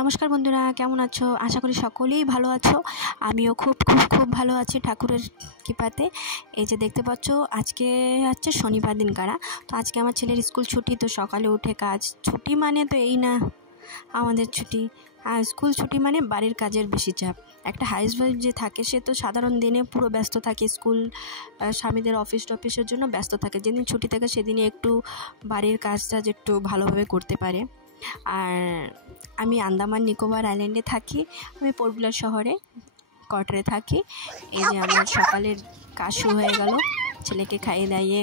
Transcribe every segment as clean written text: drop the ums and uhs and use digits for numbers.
নমস্কার বন্ধুরা, কেমন আছো? আশা করি সকলেই ভালো আছো। আমিও খুব খুব খুব ভালো আছি ঠাকুরের কৃপাতে। এই যে দেখতে পাচ্ছ, আজকে হচ্ছে শনিবার দিন কারা। তো আজকে আমার ছেলের স্কুল ছুটি, তো সকালে উঠে কাজ। ছুটি মানে তো এই না আমাদের ছুটি, আর স্কুল ছুটি মানে বাড়ির কাজের বেশি চাপ। একটা হাউসওয়াইফ যে থাকে সে তো সাধারণ দিনে পুরো ব্যস্ত থাকে, স্কুল স্বামীদের অফিসের জন্য ব্যস্ত থাকে। যেদিন ছুটি থাকে সেদিনে একটু বাড়ির কাজটা একটু ভালোভাবে করতে পারে। আর আমি আন্দামান নিকোবর আইল্যান্ডে থাকি, আমি পোর্টব্লেয়ার শহরে কোয়ার্টারে থাকি। এই যে আমার সকালের কাজ শুরু হয়ে গেল, ছেলেকে খাইয়ে দাইয়ে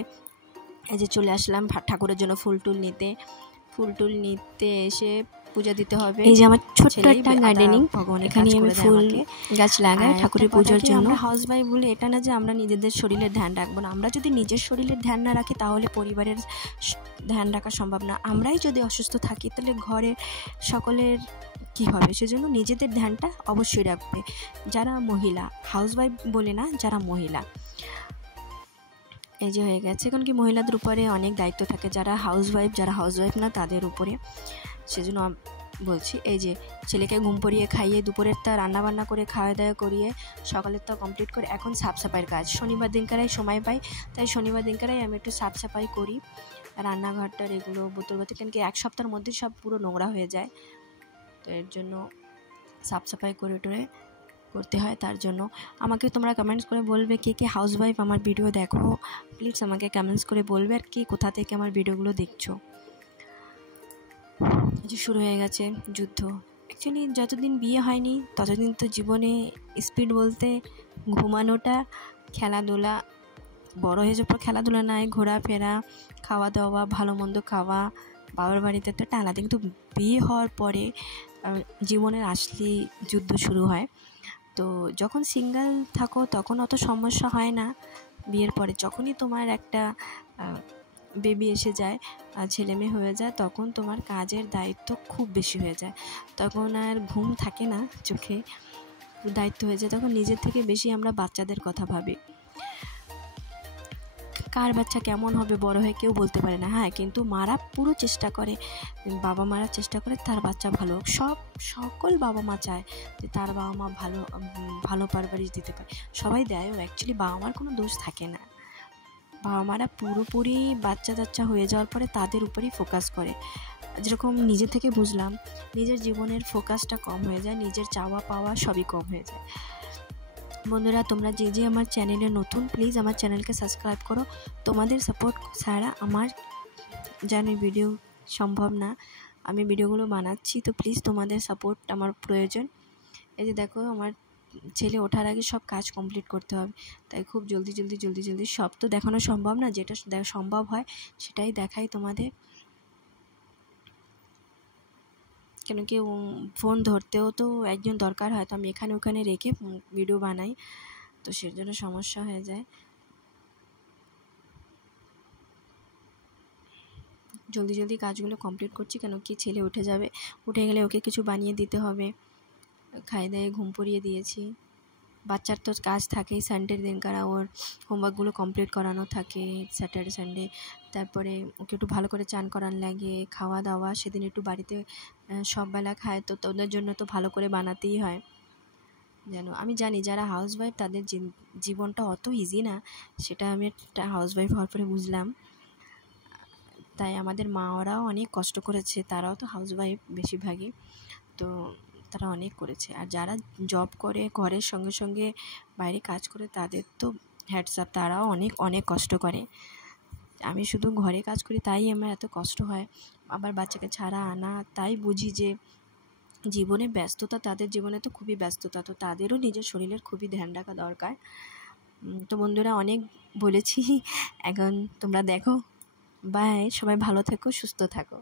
এই যে চলে আসলাম ঠাকুরের জন্য ফুল টুল নিতে এসে পূজা দিতে হবে। এই যে আমার ছোট্ট একটা গার্ডেনিং, এখানে আমি ফুল গাছ লাগাই ঠাকুরের পুজোর জন্য। হাউসওয়াইফ বলে এটা না যে আমরা নিজেদের শরীরের ধ্যান রাখবো না। আমরা যদি নিজের শরীরের ধ্যান না রাখি তাহলে পরিবারের ধ্যান রাখা সম্ভব না। আমরাই যদি অসুস্থ থাকি তাহলে ঘরের সকলের কী হবে? সেজন্য নিজেদের ধ্যানটা অবশ্যই রাখবে। যারা মহিলা, হাউসওয়াইফ বলে না, যারা মহিলা। এই যে হয়ে গেছে, এখন কি মহিলাদের উপরে অনেক দায়িত্ব থাকে, যারা হাউসওয়াইফ না তাদের উপরে। সেজন্য বলছি, এই যে ছেলেকে ঘুম পড়িয়ে খাইয়ে দুপুরের তা রান্নাবান্না করে খাওয়া দাওয়া করিয়ে সকালের তা কমপ্লিট করে এখন সাফ সাফাইয়ের কাজ। শনিবার দিনকারাই সময় পাই, তাই শনিবার দিনকারাই আমি একটু সাফ সাফাই করি। রান্নাঘরটার এগুলো বোতল কেন কি এক সপ্তাহের মধ্যে সব পুরো নোংরা হয়ে যায়, তো এর জন্য সাফ সাফাই করে করতে হয়। তার জন্য আমাকে তোমরা কমেন্টস করে বলবে কে কে হাউসওয়াইফ আমার ভিডিও দেখো, প্লিজ আমাকে কমেন্টস করে বলবে, আর কি কোথা থেকে আমার ভিডিওগুলো দেখছো। যে শুরু হয়ে গেছে যুদ্ধ। অ্যাকচুয়ালি যতদিন বিয়ে হয়নি ততদিন তো জীবনে স্পিড বলতে ঘুমানোটা, খেলাধুলা। বড় হয়ে যাওয়ার পর খেলাধুলা নাই, ঘোরাফেরা, খাওয়া দাওয়া, ভালো মন্দ খাওয়া, বাবার বাড়িতে তো একটা আলাদা। কিন্তু বিয়ে হওয়ার পরে জীবনের আসলি যুদ্ধ শুরু হয়। তো যখন সিঙ্গেল থাকো তখন অত সমস্যা হয় না। বিয়ের পরে যখনই তোমার একটা বেবি এসে যায়, ছেলে মেয়ে হয়ে যায়, তখন তোমার কাজের দায়িত্ব খুব বেশি হয়ে যায়। তখন আর ঘুম থাকে না চোখে, দায়িত্ব হয়ে যায়। তখন নিজের থেকে বেশি আমরা বাচ্চাদের কথা ভাবি। কার বাচ্চা কেমন হবে বড় হয়ে কেউ বলতে পারে না। হ্যাঁ, কিন্তু মারা পুরো চেষ্টা করে, বাবা মারা চেষ্টা করে তার বাচ্চা ভালো হোক। সকল বাবা মা চায় যে তার বাবা মা ভালো পারভারিশ দিতে পারে। সবাই দেয়ও, অ্যাকচুয়ালি বাবা মার কোনো দোষ থাকে না। বাবা মারা পুরোপুরি বাচ্চা হয়ে যাওয়ার পরে তাদের উপরেই ফোকাস করে। যেরকম নিজে থেকে বুঝলাম, নিজের জীবনের ফোকাসটা কম হয়ে যায়, নিজের চাওয়া পাওয়া সবই কম হয়ে যায়। বন্ধুরা, তোমরা যে আমার চ্যানেলে নতুন, প্লিজ আমার চ্যানেলকে সাবস্ক্রাইব করো। তোমাদের সাপোর্ট ছাড়া আমার জানি ভিডিও সম্ভব না, আমি ভিডিওগুলো বানাচ্ছি, তো প্লিজ তোমাদের সাপোর্ট আমার প্রয়োজন। এই যে দেখো, আমার ছেলে ওঠার আগে সব কাজ কমপ্লিট করতে হবে, তাই খুব জলদি সব তো দেখানো সম্ভব না, যেটা সম্ভব হয় সেটাই দেখাই তোমাদের। কেন কি ফোন ধরতেও তো একজন দরকার হয়, তো আমি এখানে ওখানে রেখে ভিডিও বানাই, তো সেজন্য সমস্যা হয়ে যায়। জলদি কাজগুলো কমপ্লিট করছি, কেন কি ছেলে উঠে গেলে ওকে কিছু বানিয়ে দিতে হবে। খাই দায়ে ঘুম পড়িয়ে দিয়েছি। বাচ্চার তো কাজ থাকেই, সানডের দিনকার ওর হোমওয়ার্কগুলো কমপ্লিট করানো থাকে স্যাটারডে সানডে। তারপরে ওকে একটু ভালো করে চান করান লাগে, খাওয়া দাওয়া সেদিন একটু বাড়িতে সববেলা খায়, তো তোদের জন্য তো ভালো করে বানাতেই হয়। আমি জানি যারা হাউসওয়াইফ তাদের জীবনটা অত ইজি না, সেটা আমি একটা হাউসওয়াইফ হওয়ার পরে বুঝলাম। তাই আমাদের মা ওরাও অনেক কষ্ট করেছে, তারাও তো হাউসওয়াইফ বেশিরভাগই, তো তারা অনেক করেছে। আর যারা জব করে ঘরের সঙ্গে সঙ্গে বাইরে কাজ করে তাদের তো হ্যাটস আপ, তারাও অনেক কষ্ট করে। আমি শুধু ঘরে কাজ করি তাই আমার এত কষ্ট হয়, আবার বাচ্চাকে ছাড়া আনা, তাই বুঝি যে জীবনে ব্যস্ততা, তাদের জীবনে তো খুবই ব্যস্ততা, তো তাদেরও নিজের শরীরের খুবই ধ্যান রাখা দরকার। তো বন্ধুরা, অনেক বলেছি, এখন তোমরা দেখো। বাই, সবাই ভালো থেকো, সুস্থ থাকো।